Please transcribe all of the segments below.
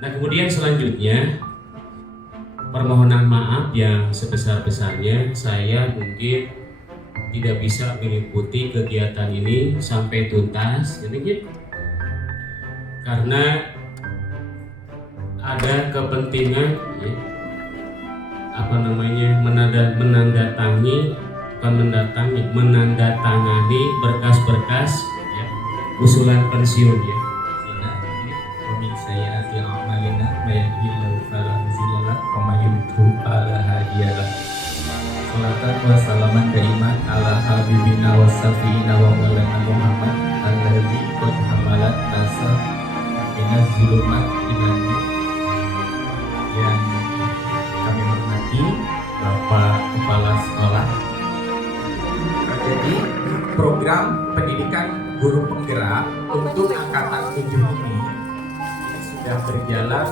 Nah, kemudian selanjutnya permohonan maaf yang sebesar-besarnya, saya mungkin tidak bisa mengikuti kegiatan ini sampai tuntas, karena ada kepentingan menandatangani berkas-berkas usulan pensiun ya. Min sayyiati a'malina may yahdihillahu fala mudilla lahu wa may yudlil fala hadiya lahu. Salatan wa salaman daiman ala habibina wa safiina wa maulana Muhammad alladzi qad hamalat nasa minaz zulumat ilan nur. Yang kami hormati Bapak Kepala Sekolah. Jadi program pendidikan guru penggerak untuk angkatan 7 ini sudah berjalan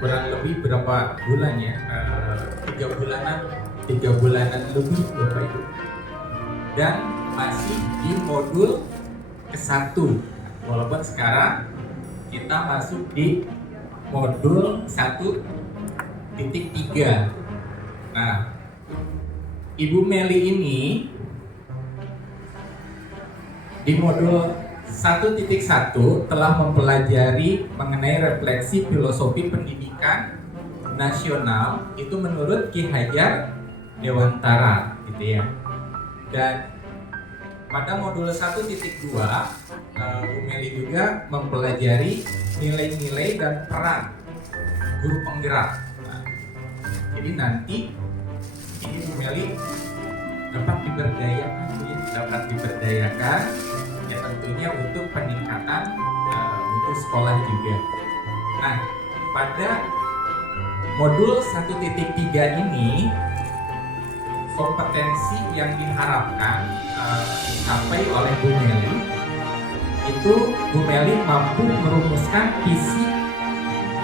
kurang lebih berapa bulan ya? 3 bulanan lebih Bapak Ibu. Dan masih di modul ke-1. Walaupun sekarang kita masuk di modul 1.3. Nah, Ibu Meli ini di modul 1.1 telah mempelajari mengenai refleksi filosofi pendidikan nasional itu menurut Ki Hajar Dewantara gitu ya. Dan pada modul 1.2 Bu Meli juga mempelajari nilai-nilai dan peran guru penggerak. Nah, jadi nanti ini Bu Meli dapat diberdayakan ya, tentunya untuk peningkatan untuk sekolah juga. Nah, pada modul 1.3 ini kompetensi yang diharapkan dicapai oleh Bu Meli itu Bu Meli mampu merumuskan visi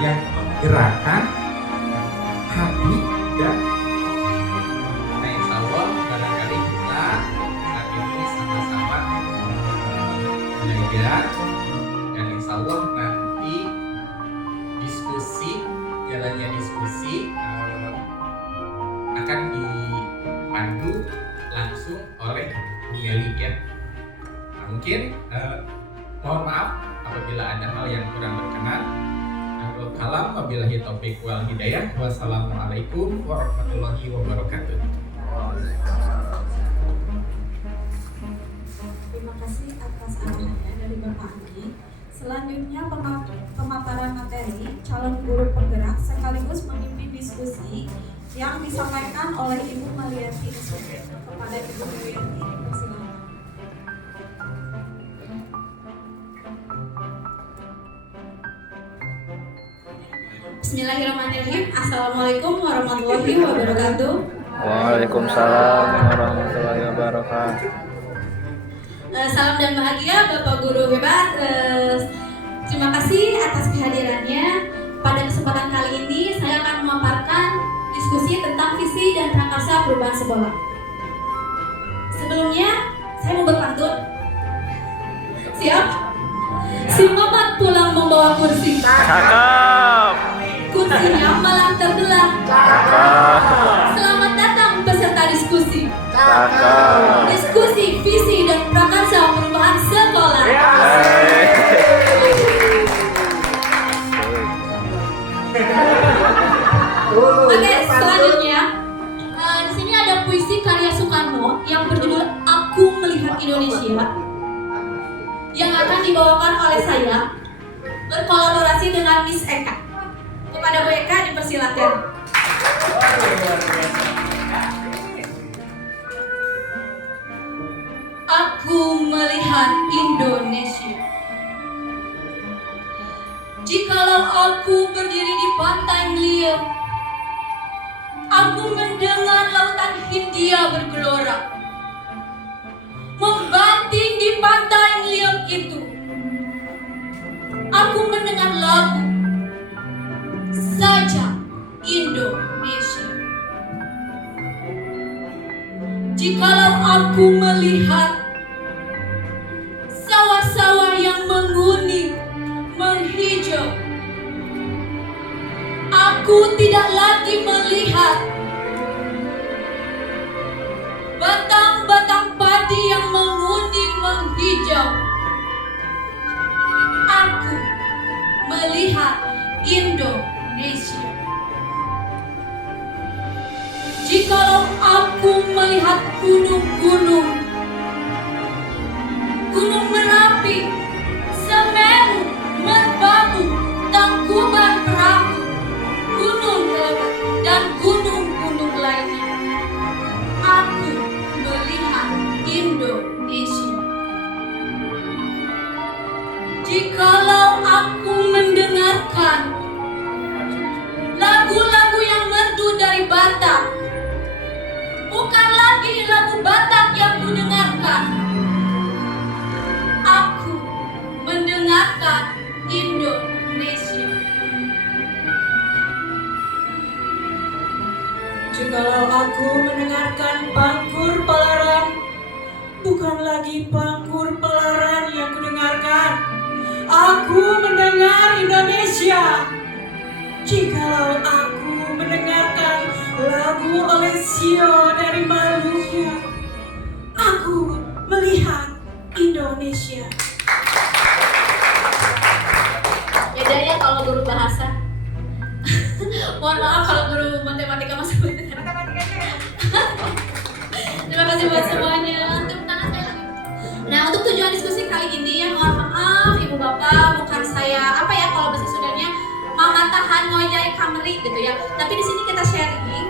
yang menggerakkan hati dan dan insya Allah nanti jalannya diskusi akan dipandu langsung oleh Bu Meli ya. Nah, mungkin mohon maaf apabila ada hal yang kurang berkenan. Kalam wabillahi taufiq wal hidayah. Wassalamualaikum warahmatullahi wabarakatuh. Terima kasih atas arahannya dari Bapak Andi. Selanjutnya pemaparan materi calon guru penggerak sekaligus memimpin diskusi yang disampaikan oleh Ibu Maliati kepada Ibu Melianti. Silakan. Bismillahirrahmanirrahim. Assalamualaikum warahmatullahi wabarakatuh. Waalaikumsalam warahmatullahi wabarakatuh. Salam dan bahagia Bapak Guru hebat. Terima kasih atas kehadirannya. Pada kesempatan kali ini saya akan memaparkan diskusi tentang visi dan prakarsa perubahan sekolah. Sebelumnya saya mau berpantun. Siap? Si Mamat pulang membawa kursi. Cakep. Kursinya malah terbelah. Cakep. Selamat datang peserta diskusi. Cakep. Diskusi visi dan prakarsa perubahan sekolah. Oke, selanjutnya di sini ada puisi karya Soekarno yang berjudul Aku Melihat Indonesia yang akan dibawakan oleh saya berkolaborasi dengan Miss Eka. Kepada Bu Eka dipersilakan. Aku melihat Indonesia. Jikalau aku berdiri di pantai Ngeliat, aku mendengar lautan Hindia bergelora. Membanting di pantai Ngeliat itu, aku mendengar lagu Saja Indonesia. Jikalau aku melihat sawah-sawah yang menguning, menghijau, tidak lagi melihat batang-batang padi yang menguning menghijau. Aku melihat Indonesia. Jikalau aku melihat gunung-gunung, Gunung Merapi, Semeru, Merbabu, Tangkuban Perahu, Gunung Kelewat, dan gunung-gunung lainnya, aku melihat Indonesia. Jikalau aku mendengarkan lagu-lagu yang merdu dari Batak, bukan lagi lagu Batak yang kudengarkan, aku mendengarkan Indonesia. Jikalau aku mendengarkan Pangkur Palaran, bukan lagi Pangkur Palaran yang kudengarkan, aku mendengar Indonesia. Jikalau aku mendengarkan lagu Olesio dari Maluku, aku melihat Indonesia. Beda ya kalau guru bahasa. Mohon maaf kalau guru matematika masih benar. Terima kasih buat semuanya. Tepuk tangan sekali lagi. Nah, untuk tujuan diskusi kali ini ya, mohon maaf Ibu Bapak, bukan saya kalau bahasa Sundanya Mama Tahan Ngojai Kameri gitu ya. Tapi di sini kita sharing.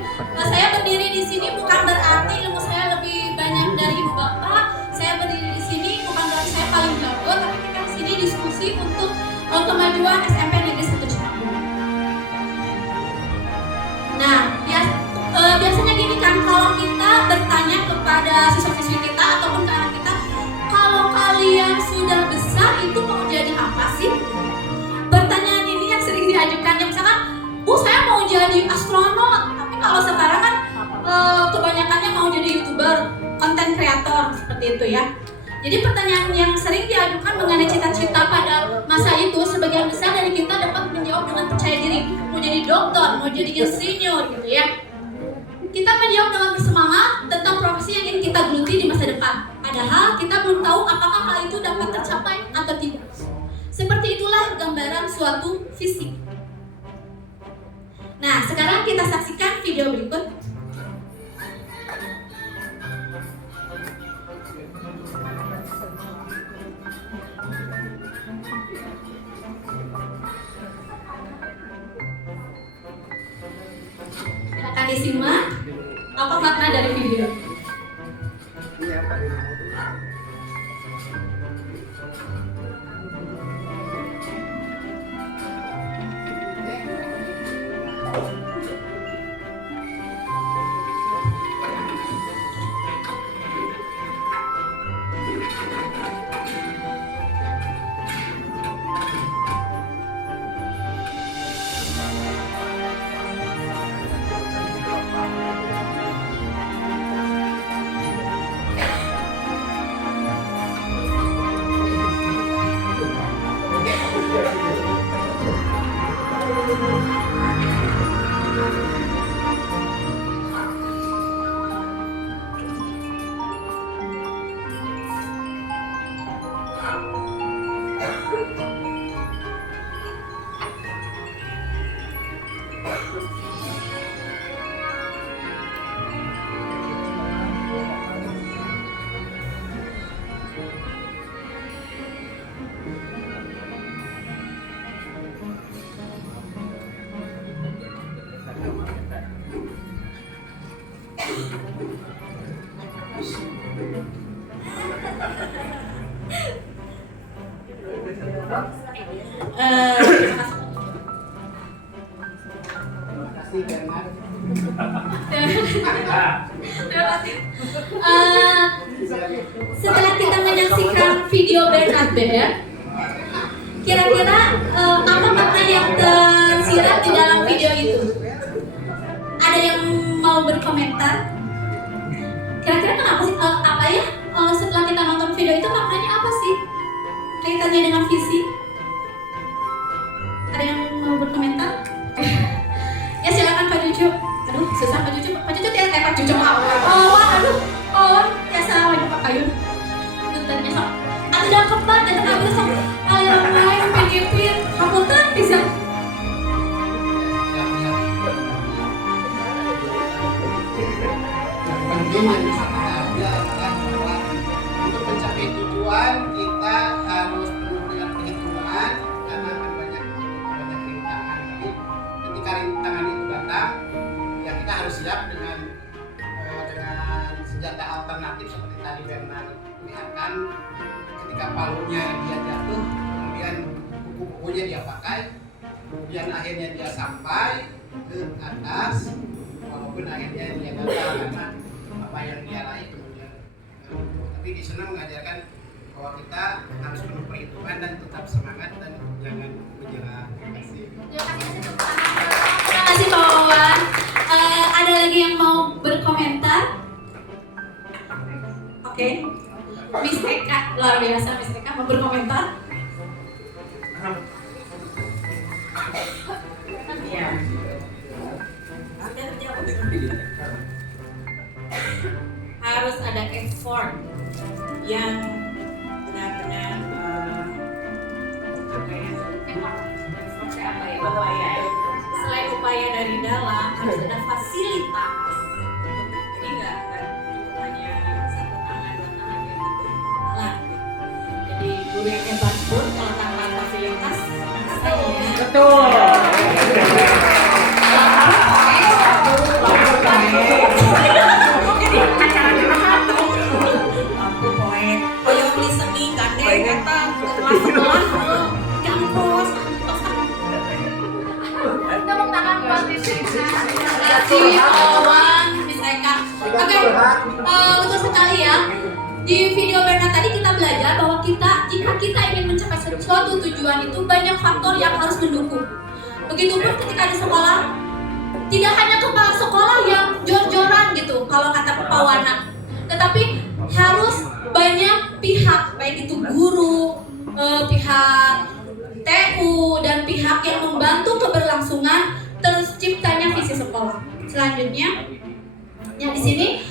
Saya berdiri di sini bukan berarti ilmu saya lebih banyak dari Ibu Bapak. Saya berdiri di sini bukan berarti saya paling jago, tapi kita di sini diskusi untuk kemajuan SMP Negeri 1 Cimaung. Nah, biasanya gini kan, kalau kita bertanya kepada siswa-siswi kita ataupun ke anak kita, kalau kalian sudah besar itu mau jadi apa sih? Pertanyaan ini yang sering diajukan, ya misalkan, Bu saya mau jadi astronot, tapi kalau sekarang kan kebanyakannya mau jadi YouTuber, content creator, seperti itu ya. Jadi pertanyaan yang sering diajukan mengenai cita-cita pada masa itu, sebagian besar dari kita dapat menjawab dengan percaya diri, mau jadi dokter, mau jadi insinyur gitu ya. Kita menjawab dengan bersemangat tentang profesi yang ingin kita geluti di masa depan. Padahal kita belum tahu apakah hal itu dapat tercapai atau tidak. Seperti itulah gambaran suatu visi. Nah, sekarang kita saksikan video berikut. Silakan disimak apa makna dari video. Terima kasih. Setelah kita menyaksikan video Bernard Baer, kira-kira apa makna yang tersirat di dalam video itu? Ada yang mau berkomentar? Kira-kira kenapa sih? Apa ya? Setelah kita nonton video itu maknanya apa sih? Kaitannya dengan visi? Ada yang mau berkomentar? Ya silakan. Cucu. Aduh, susah Pak Cucu. Pak Cucu Pak Cucu apa? Oh, aduh. Oh, ya salah wajib Pak Kayun. Bentarnya sok. Atuh dah kebat datang abis sok. Aliran lain penipir. Hapunten bisa. Penting yang bisa kita ambil adalah bahwa untuk mencapai tujuan kita harus penuh dengan perhitungan karena akan banyak rintangan. Jadi ketika rintangan itu datang, ya kita harus siap dengan senjata alternatif seperti tadi Bernard lihatkan. Ketika palunya dia jatuh, kemudian buku-bukunya dia pakai, kemudian akhirnya dia sampai ke atas, walaupun akhirnya dia gagal karena apa yang dia raih kemudian tapi di sana mengajarkan bahwa kita harus penuh perhitungan dan tetap semangat dan jangan menyerah. Terima kasih. Terima kasih Pak Wawan. Ada lagi yang mau berkomentar? Oke. Miss Eka, luar biasa Miss Eka mau berkomentar. Ya. Harus ada effort yang benar-benar upaya. Selain upaya dari dalam, harus ada fasilitas. Jadi nggak cukup hanya satu tangan, dua tangan kayak gitu. Alat. Jadi guru yang hebat pun kalau tanpa fasilitas, saya. Betul. Lampu poek, koyong listening, gandeng, kata, kelas-kelas, kampus. Tepuk tangan buat Miss Eka. Terima kasih Pak Wawan, Miss Eka. Oke, betul sekali ya. Di video Bernard tadi kita belajar bahwa jika kita ingin mencapai suatu tujuan itu banyak faktor yang harus mendukung. Begitupun ketika di sekolah, tidak hanya kepala sekolah yang jor-joran gitu kalau kata Pak Wana, tetapi harus banyak pihak, baik itu guru, pihak TU dan pihak yang membantu keberlangsungan terciptanya visi sekolah. Selanjutnya, ya di sini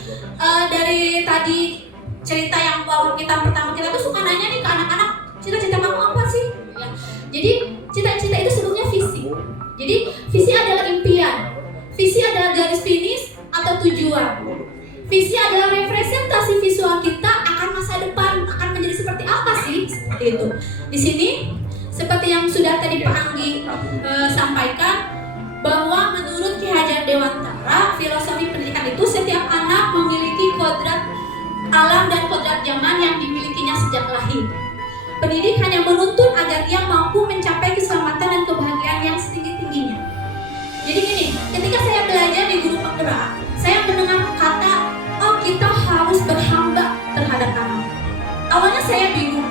dari tadi cerita yang kita pertama kita tuh suka nanya nih ke anak-anak, cita-cita kamu apa sih? Ya. Jadi cita-cita itu sebetulnya visi. Jadi visi adalah impian, visi adalah garis finish atau tujuan. Visi adalah representasi visual kita akan masa depan akan menjadi seperti apa sih? Seperti itu. Di sini seperti yang sudah tadi Pak Anggi sampaikan bahwa menurut Ki Hajar Dewantara, filosofi pendidikan itu setiap anak memiliki kodrat alam dan kodrat zaman yang dimilikinya sejak lahir. Pendidik hanya menuntut agar ia mampu mencapai keselamatan dan kebahagiaan yang setinggi-tingginya. Jadi gini, ketika saya belajar di guru penggerak, saya mendengar kata, oh kita harus berhamba terhadap anak. Awalnya saya bingung,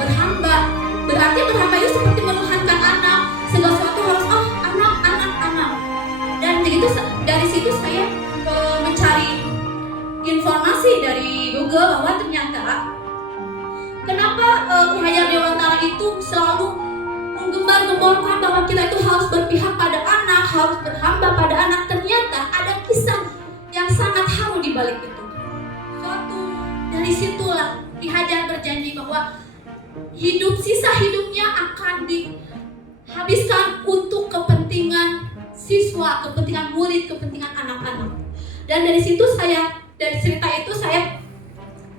berhamba, berarti berhamba itu seperti menuhankan anak, segala sesuatu harus, oh anak. Dan begitu dari situ saya mencari informasi dari Google bahwa ternyata kenapa Ki Hajar Dewantara itu selalu menggembar-gemborkan bahwa kita itu harus berpihak pada anak, harus berhamba pada anak. Ternyata ada kisah yang sangat haru di balik itu. Dari situlah Ki Hajar berjanji bahwa sisa hidupnya akan dihabiskan untuk kepentingan siswa, kepentingan murid, kepentingan anak-anak. Dan dari cerita itu saya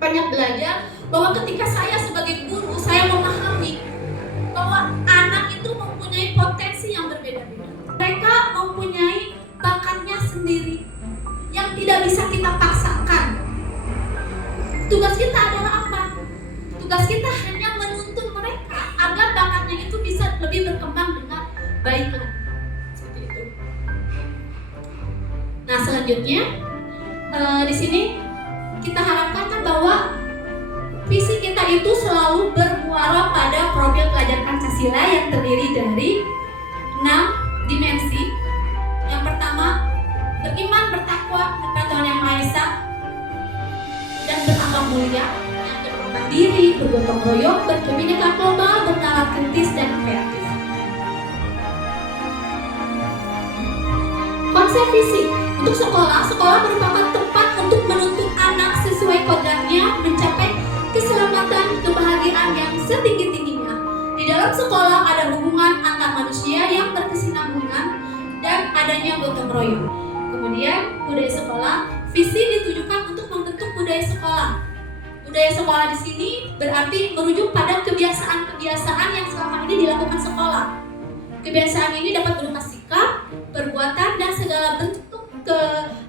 banyak belajar bahwa ketika saya sebagai guru, saya memahami bahwa anak itu mempunyai potensi yang berbeda-beda. Mereka mempunyai bakatnya sendiri yang tidak bisa kita paksakan. Tugas kita adalah apa? Tugas kita hanya menuntun mereka agar bakatnya itu bisa lebih berkembang dengan baik lagi. Seperti itu. Nah, selanjutnya di sini kita harapkan kan bahwa visi kita itu selalu bermuara pada profil pelajar Pancasila yang terdiri dari 6 dimensi. Yang pertama, beriman, bertakwa kepada Tuhan Yang Maha Esa dan berakhlak mulia. Yang kedua, mandiri, bergotong royong, berkebinekaan global, bernalar kritis dan kreatif. menguasai visi. Untuk sekolah merupakan tempat untuk menuntut anak sesuai kodratnya mencapai keselamatan, kebahagiaan yang setinggi-tingginya. Di dalam sekolah ada hubungan antar manusia yang berkesinambungan dan adanya gotong royong. Kemudian budaya sekolah, visi ditujukan untuk membentuk budaya sekolah. Budaya sekolah di sini berarti merujuk pada kebiasaan-kebiasaan yang selama ini dilakukan sekolah. Kebiasaan ini dapat berupa sikap, perbuatan, dan segala bentuk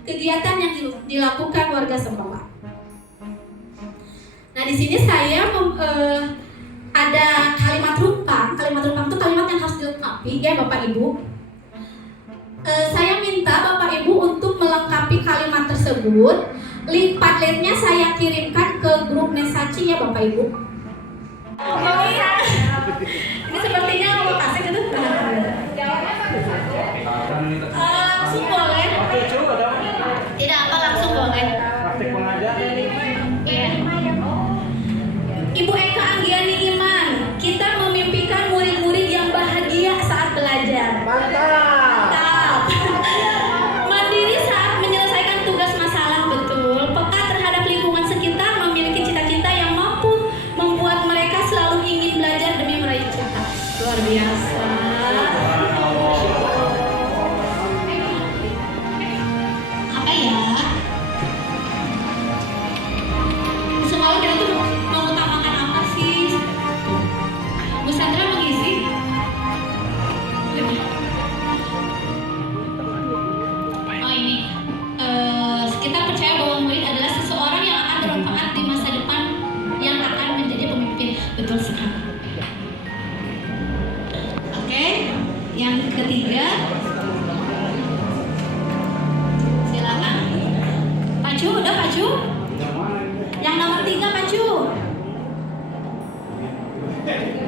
kegiatan yang dilakukan warga sekolah. Nah, di sini saya ada kalimat rumpang. Kalimat rumpang itu kalimat yang harus dilengkapi ya Bapak Ibu. Saya minta Bapak Ibu untuk melengkapi kalimat tersebut. Link Padletnya saya kirimkan ke grup Nesaci ya Bapak Ibu. Ini sepertinya mau kasih gitu. Langsung boleh. Tidak apa, langsung boleh. Iya. Ibu Eka Anggiani Iman, kita memimpikan murid-murid yang bahagia saat belajar. Mantap. Mandiri saat menyelesaikan tugas masalah, betul. Peka terhadap lingkungan sekitar, memiliki cita-cita yang mampu membuat mereka selalu ingin belajar demi meraih cita. Luar biasa. Apa ya? Sekolah kita tuh mengutamakan apa sih? Bu Sandra mengisi? Oh ini, kita percaya bahwa murid adalah seseorang yang akan bermanfaat di masa depan, yang akan menjadi pemimpin. Betul sekali. Oke, yang ketiga, silakan. Pacu, udah Pacu? Yang nomor 3 Pacu.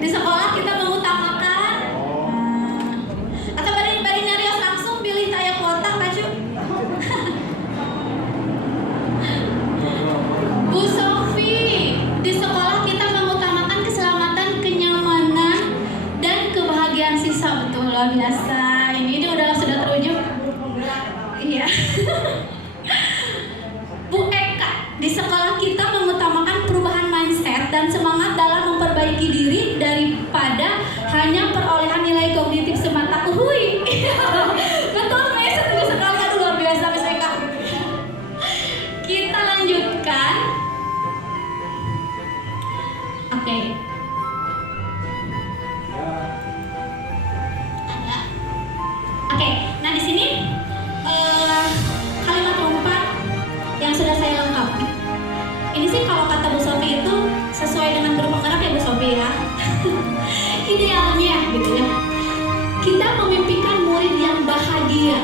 Di sekolah kita mengutamakan atau bari nyarios langsung pilih tayang kotak Pacu. Bu Sofi, di sekolah kita mengutamakan keselamatan, kenyamanan, dan kebahagiaan siswa. Betul, luar biasa. Ini sudah terujuk. Iya. Bu Eka, di sekolah kita mengutamakan perubahan mindset dan semangat dalam memperbaiki diri daripada hanya perolehan nilai kognitif semata. Uhui. Betul, saya setuju sekali. Aduh, luar biasa Miss Eka. Kita lanjutkan. Oke. Ada. Oke, nah di sini kalimat rumpang yang sudah saya lengkapi. Ini sih kalau kata Bu Sofi itu sesuai dengan guru penggerak ya Bu Sofi ya. Idealnya gitu ya, kita memimpikan murid yang bahagia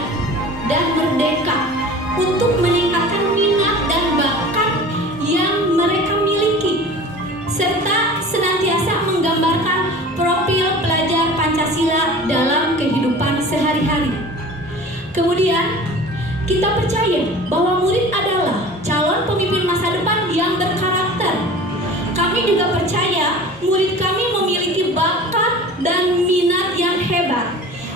dan merdeka untuk meningkatkan minat dan bakat yang mereka miliki, serta senantiasa menggambarkan profil pelajar Pancasila dalam kehidupan sehari-hari. Kemudian kita percaya bahwa murid adalah calon pemimpin masa depan yang berkarakter. Kami juga percaya murid kami memiliki bakat dan minat yang hebat.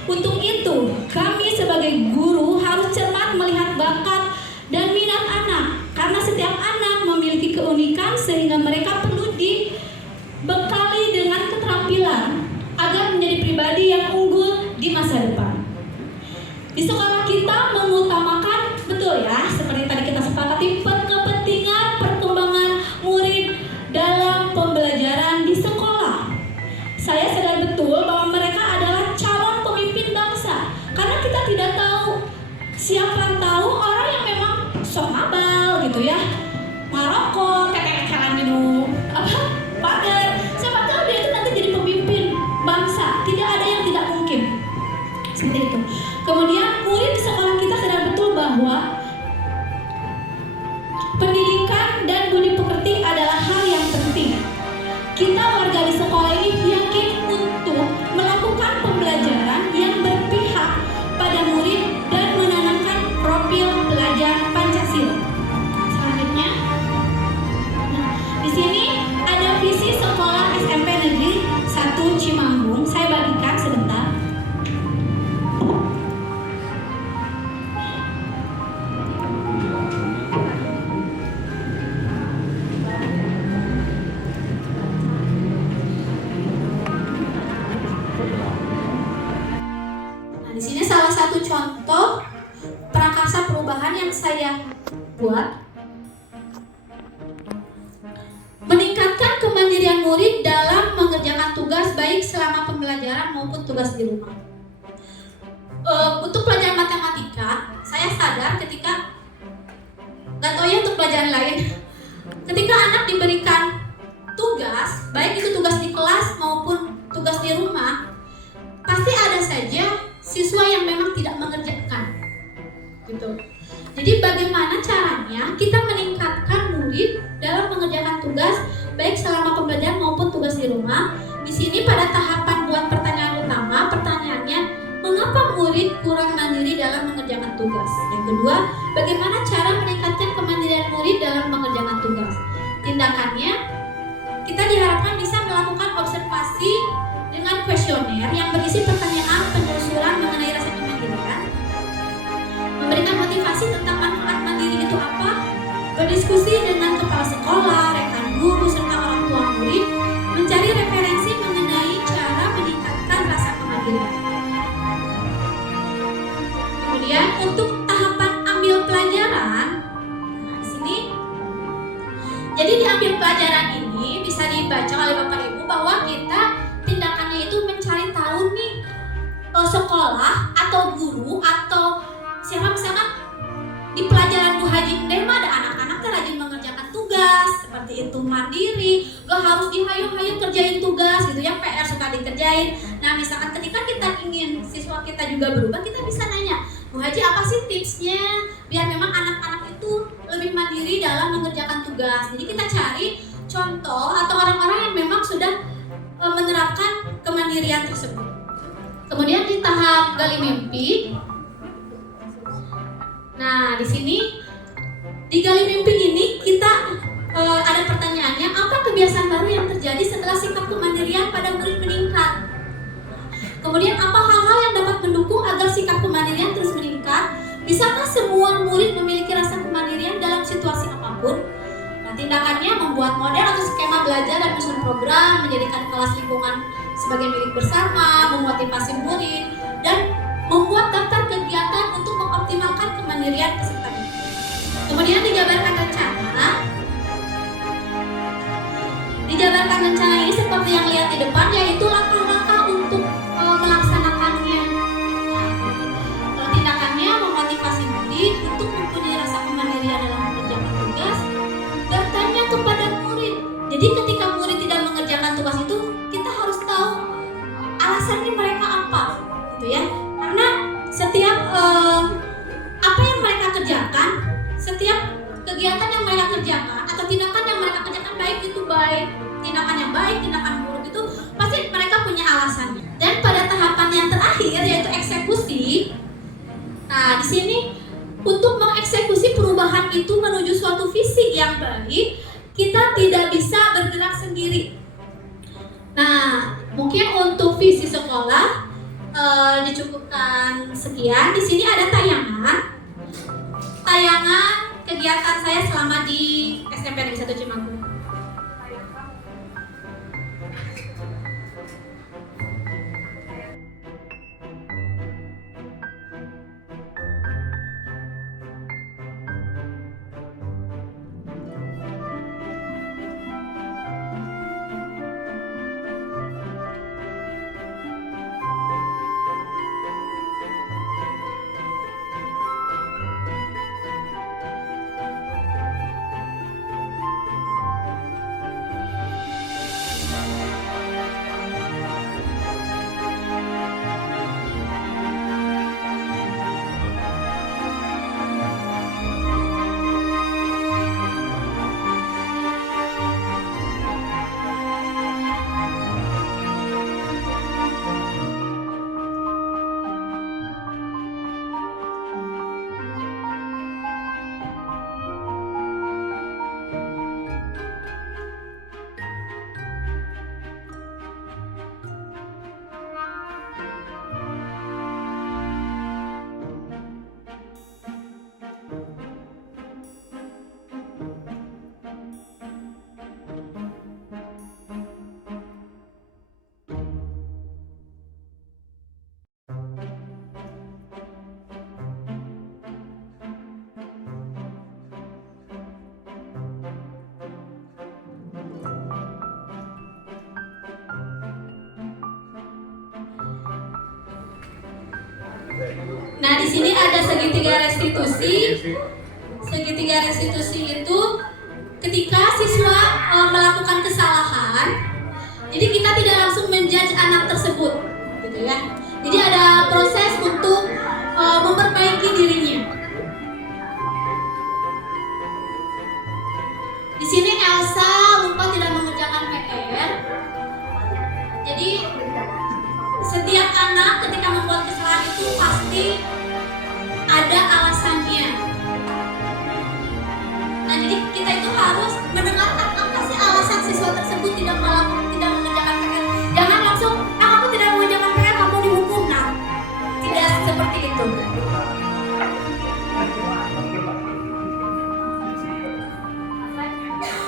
Untuk itu, kami sebagai guru harus cermat melihat bakat dan minat anak, karena setiap anak memiliki keunikan sehingga mereka perlu dibekali dengan keterampilan agar menjadi pribadi yang unggul di masa depan. Di sekolah kita mengutamakan, betul ya, seperti tadi kita sepakati, kepentingan perkembangan murid dalam pembelajaran di sekolah. Saya sadar betul bahwa mereka adalah calon pemimpin bangsa, karena kita tidak tahu, siapa tahu orang yang memang sok mabal gitu ya, ngerokok, ketek-ketekan minum pagar, siapa tahu dia itu nanti jadi pemimpin bangsa. Tidak ada yang tidak mungkin seperti itu. Kemudian murid di sekolah kita sadar betul bahwa pendidikan dan budi pekerti adalah hal yang penting. Kita warga di sekolah ini yakin untuk melakukan pembelajaran yang berpihak pada murid dan menanamkan profil pelajar Pancasila. Selanjutnya yang saya buat, meningkatkan kemandirian murid dalam mengerjakan tugas baik selama pembelajaran maupun tugas di rumah. Untuk pelajaran matematika, saya sadar ketika, gak tahu ya untuk pelajaran lain, ketika anak diberikan tugas, baik itu tugas di kelas maupun tugas di rumah, pasti ada saja siswa yang memang tidak mengerjakan, gitu. Jadi bagaimana caranya kita meningkatkan murid dalam mengerjakan tugas baik selama pembelajaran maupun tugas di rumah? Di sini pada tahapan buat pertanyaan utama, pertanyaannya mengapa murid kurang mandiri dalam mengerjakan tugas? Yang kedua, bagaimana cara meningkatkan kemandirian murid dalam mengerjakan tugas? Tindakannya, kita diharapkan bisa melakukan observasi dengan kuesioner yang berisi pertanyaan penelusuran mengenai rasa kemandirian, memberikan motivasi tentang manfaat mandiri itu apa, berdiskusi dengan kepala sekolah, rekan guru, serta orang tua murid, mencari referensi mengenai cara meningkatkan rasa kemandirian. Kemudian untuk tahapan ambil pelajaran, nah di sini, jadi di ambil pelajaran ini bisa dibaca oleh Bapak Ibu bahwa kita tindakannya itu mencari tahu nih sekolah atau guru atau siapa, misalkan di pelajaran Bu Haji Ndema ada anak-anak yang rajin mengerjakan tugas seperti itu, mandiri, gak harus dihayu-hayu kerjain tugas gitu ya, PR suka dikerjain. Nah misalkan ketika kita ingin siswa kita juga berubah, kita bisa nanya, Bu Haji apa sih tipsnya biar memang anak-anak itu lebih mandiri dalam mengerjakan tugas. Jadi kita cari contoh atau orang-orang yang memang sudah menerapkan kemandirian tersebut. Kemudian di tahap gali mimpi, nah di sini di gali mimpi ini kita ada pertanyaannya, apa kebiasaan baru yang terjadi setelah sikap kemandirian pada murid meningkat? Kemudian apa hal-hal yang dapat mendukung agar sikap kemandirian terus meningkat? Bisakah semua murid memiliki rasa kemandirian dalam situasi apapun? Nah, tindakannya membuat model atau skema belajar dan menyusun program, menjadikan kelas lingkungan sebagai milik bersama, memotivasi murid, dan membuat daftar kegiatan untuk mengoptimalkan kemandirian peserta didik. Kemudian dijabarkan rencana. Dijabarkan rencana ini seperti yang lihat di depan, yaitu langkah-langkah untuk melaksanakannya. Tindakannya memotivasi murid untuk mempunyai rasa kemandirian dalam mengerjakan tugas, bertanya kepada murid. Jadi ketika murid tidak mengerjakan tugas itu, kita harus tahu alasannya mereka apa, gitu ya. Karena setiap apa yang mereka kerjakan, setiap kegiatan yang mereka kerjakan atau tindakan yang mereka kerjakan, baik itu baik, tindakan yang baik, tindakan buruk, itu pasti mereka punya alasannya. Dan pada tahapan yang terakhir yaitu eksekusi. Nah, di sini untuk mengeksekusi perubahan itu menuju suatu visi yang baik, kita tidak bisa bergerak sendiri. Nah, mungkin untuk visi sekolah dicukupkan sekian. Di sini ada tayangan kegiatan saya selama di SMP Negeri 1 Cimanggu. Nah, di sini ada segitiga restitusi. Segitiga restitusi itu ketika siswa melakukan kesalahan, jadi kita tidak langsung menjudge anak tersebut, gitu ya. Jadi ada proses untuk memperbaiki dirinya. Di sini Elsa lupa tidak mengerjakan PR. Jadi setiap anak ketika membuat kesalahan itu pasti ada alasannya. Nah, jadi kita itu harus mendengarkan apa sih alasan siswa tersebut tidak mengerjakan PR. Jangan langsung, aku tidak mengerjakan PR, kamu dihukum. Nah, tidak seperti itu.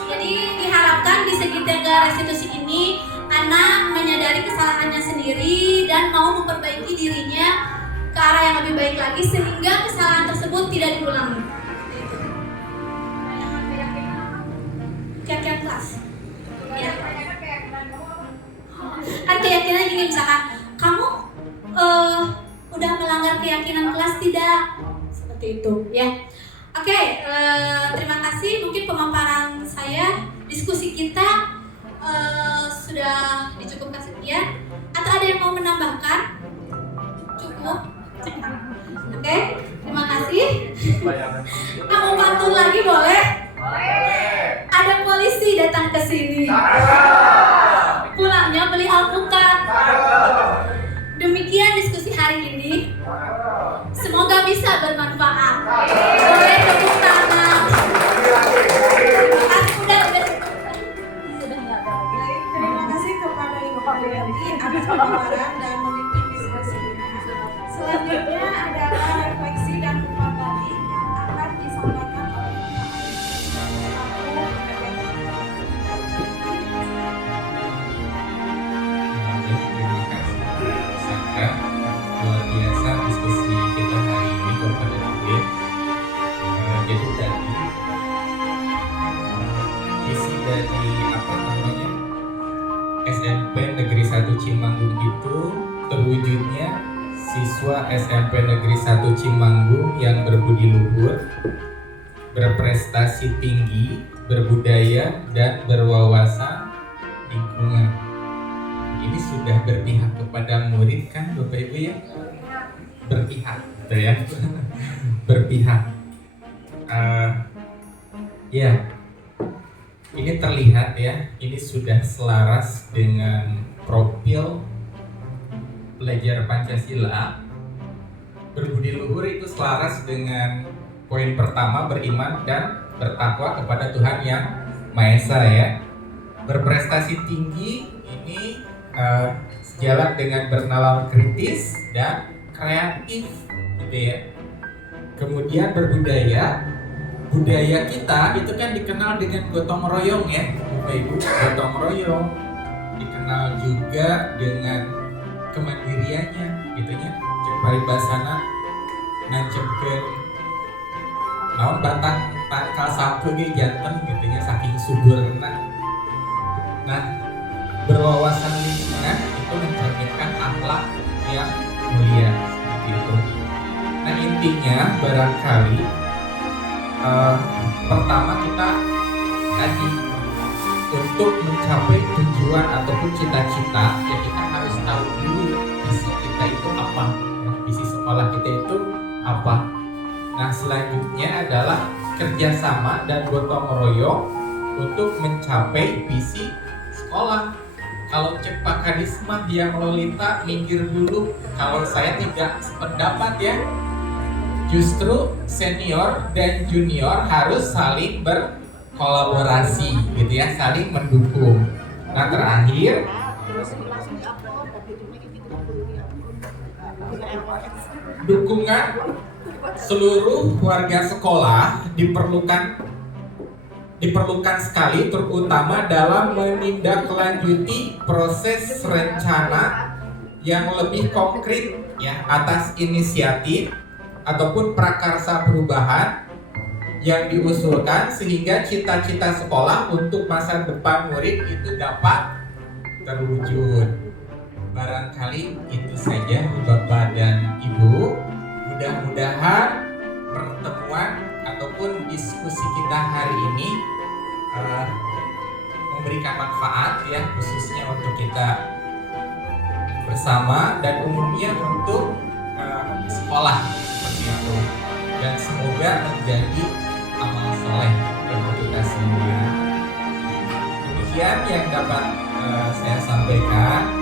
Jadi diharapkan di segitiga restitusi ini anak menyadari kesalahannya sendiri dan mau memperbaiki dirinya ke arah yang lebih baik lagi sehingga kesalahan tersebut tidak diulangi. Keyakinan kelas. Ya. Kan keyakinan gini, misalkan kamu udah melanggar keyakinan kelas tidak, seperti itu ya. Oke, terima kasih. Mungkin pemaparan saya, diskusi kita sudah dicukupkan sekian. Atau ada yang mau menambahkan? Cukup? Oke, terima kasih. Kamu pantun lagi boleh? Ada polisi datang ke sini. Pulangnya beli alpukat. Demikian diskusi hari ini. Semoga bisa bermanfaat. Boleh tepuk tangan. Terima kasih kepada Ibu Ariyanti atas pemaparan dan memimpin diskusi ini. Selanjutnya adalah refleksi dan materi yang akan disampaikan oleh Terima kasih Sandra, luar biasa diskusi kita hari ini kepada murid. Jadi tadi isi dari SMP Negeri 1 Cimanggung itu terwujudnya siswa SMP Negeri 1 Cimanggung yang berbudi luhur, berprestasi tinggi, berbudaya, dan berwawasan lingkungan. Ini sudah berpihak kepada murid kan Bapak Ibu ya? Berpihak gitu ya. Berpihak. Ya, ini terlihat ya, ini sudah selaras dengan profil pelajar Pancasila. Berbudi luhur itu selaras dengan poin pertama, beriman dan bertakwa kepada Tuhan Yang Maha Esa ya. Berprestasi tinggi ini sejalan dengan bernalar kritis dan kreatif gitu ya. Kemudian berbudaya. Budaya kita itu kan dikenal dengan gotong royong ya, Bapak Ibu, gotong royong. Dikenal juga dengan kemandiriannya, gitunya. Cek paribasana nancepkeun naon batang tangkal sapu ge janten gitunya saking suburna. Nah, berwawasan lingkungan itu mencerminkan akhlak yang mulia seperti itu. Nah, intinya barangkali pertama kita tadi untuk mencapai tujuan ataupun cita-cita ya kita harus tahu dulu visi kita itu apa, visi sekolah kita itu apa. Nah, selanjutnya adalah kerjasama dan gotong royong untuk mencapai visi sekolah. Kalau cepat kadismah yang lolita minggir dulu, kalau saya tidak sependapat ya. Justru senior dan junior harus saling berkolaborasi gitu ya, saling mendukung. Nah, terakhir dukungan seluruh warga sekolah diperlukan sekali, terutama dalam menindaklanjuti proses rencana yang lebih konkret ya atas inisiatif ataupun prakarsa perubahan yang diusulkan sehingga cita-cita sekolah untuk masa depan murid itu dapat terwujud. Barangkali itu saja Bapak dan Ibu. Mudah-mudahan pertemuan ataupun diskusi kita hari ini memberikan manfaat ya, khususnya untuk kita bersama dan umumnya untuk sekolah seperti itu, dan semoga menjadi amal soleh untuk kita semua. Demikian yang dapat saya sampaikan.